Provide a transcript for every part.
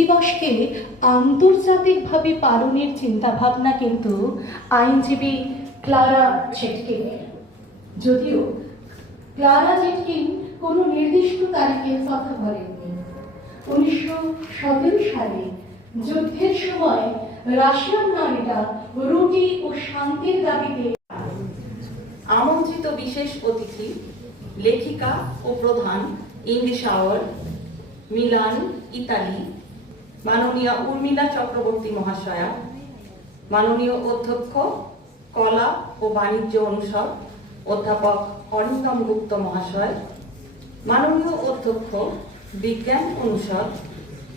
দিবসকে আন্তর্জাতিকভাবে পালনের চিন্তাভাবনা কিন্তু আইনজীবী ক্লারা জেটকিনের। যদিও ক্লারা জেটকিন কোনো নির্দিষ্ট তারিখের কথা বলেননি। 1917 সালে যুদ্ধের সময় রাশিয়ান নারীরা রুটি ও শান্তির দাবিতে আমন্ত্রিত বিশেষ অতিথি লেখিকা ও প্রধান ইংলিশ আওয়ার, মিলান, ইতালি, মাননীয় উর্মিলা চক্রবর্তী মহাশয়া, মাননীয় অধ্যক্ষ কলা ও বাণিজ্য অনুষদ অধ্যাপক অরিন্দম গুপ্ত মহাশয়, মাননীয় অধ্যক্ষ বিজ্ঞান অনুষদ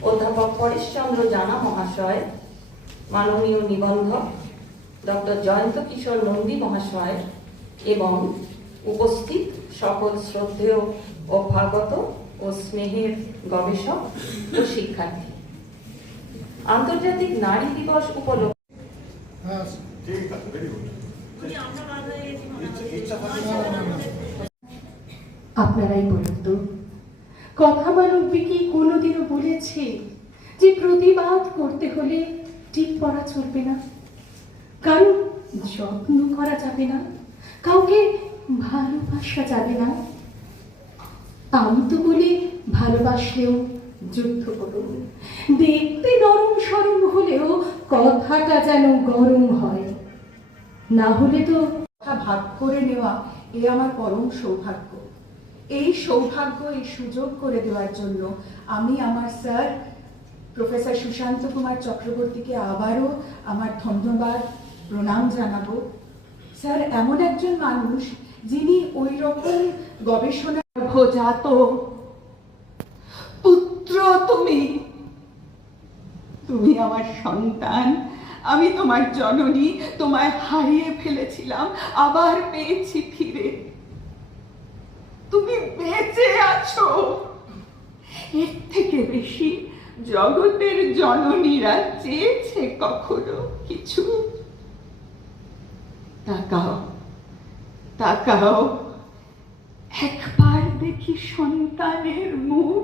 অধ্যাপক পরেশচন্দ্র জানা মহাশয়, মাননীয় নিবন্ধক ডক্টর জয়ন্ত কিশোর নন্দী মহাশয় এবং উপস্থিত সকল শ্রদ্ধেয় অভ্যাগত ও স্নেহের গবেষক ও শিক্ষার্থী, আন্তর্জাতিক নারী দিবস উপলক্ষে আপনারাই বলুন তো, কথা মানবী কি কোনোদিনও বলেছে যে প্রতিবাদ করতে হলে টিপ পড়া চলবে না, কারণ যত্ন করা যাবে না, কাউকে ভালোবাসা যাবে না? আমি তো বলি ভালোবাসলেও যুদ্ধ করুন, দেখতে নরম সরম হলেও কথাটা যেন গরম হয়, না হলে তো কথা ভাগ করে নেওয়া এ আমার পরম সৌভাগ্য। এই সৌভাগ্য, এই সুযোগ করে দেওয়ার জন্য আমি আমার স্যার প্রফেসর সুশান্ত কুমার চক্রবর্তীকে আবারও আমার ধন্যবাদ প্রণাম জানাবো। স্যার এমন একজন মানুষ যিনি ওই রকম গবেষণা জাত পুত্র, তুমি আমার সন্তান, আমি তোমার জননী, তোমায় হারিয়ে ফেলেছিলাম, আবার পেয়েছি ফিরে, তুমি বেঁচে আছো। এর থেকে বেশি জগতের জননীরা চেয়েছে কখনো কিছু? তাকাও তাকাও, একবার দেখি সন্তানের মুখ।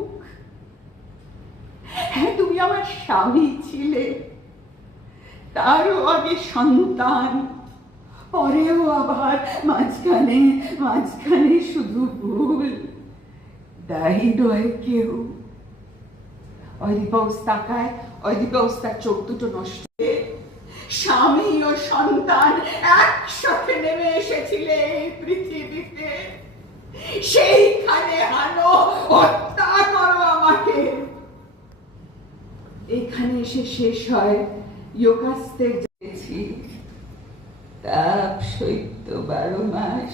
হ্যাঁ, তুমি আমার স্বামী ছিলে, তারও আগে সন্তান, পরেও আবার মাঝখানে শুধু ভুল, দায়ী নয় কেউ। অয়দিপাউস তাকায়, অয়দিপাউস তার চোখ দুটো নষ্ট। স্বামী ও সন্তান একসাথে নেমে এসেছিলে এই পৃথিবীতে, সেইখানে হানো, হত্যা করো আমাকে। এখানে এসে শেষ হয় ইয়োকাস্তের জেছি, তাপ সৈত্য 12 মাস,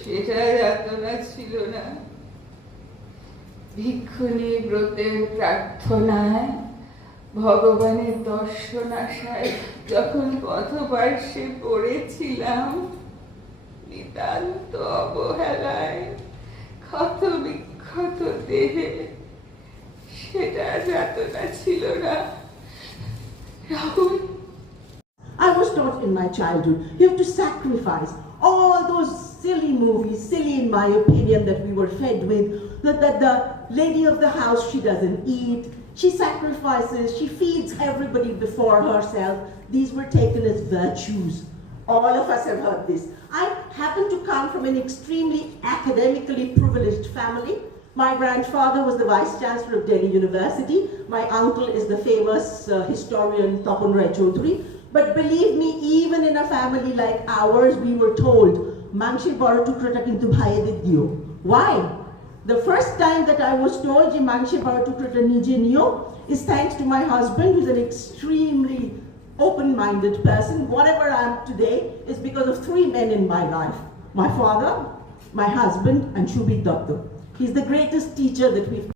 সেটা যাতনা ছিল না। ভিক্ষুণী ব্রতের প্রার্থনায়, ভগবানের দর্শন আশায় যখন পথপার্শ্বে পড়েছিলাম, নিতান্ত অবহেলায় ক্ষত বিক্ষত দেহে, সেটা যাতনা ছিল না। Rahul, I was taught in my childhood, you have to sacrifice. All those silly movies, silly in my opinion, that we were fed with, that the lady of the house, she doesn't eat, she sacrifices, she feeds everybody before herself. These were taken as virtues. All of us have heard this. I happen to come from an extremely academically privileged family. My grandfather was the Vice Chancellor of Delhi University. My uncle is the famous historian Tapan Rai Chaudhary. But believe me, even in a family like ours, we were told, "Mangshe boro tukrata kintu bhaiyeদের দিও." Why? The first time that I was told, "Je mangshe boro tukrata nije niyo," is thanks to my husband, who's an extremely open-minded person. Whatever I am today is because of 3 men in my life: my father, my husband, and Shubhit Dutta. He's the greatest teacher that we've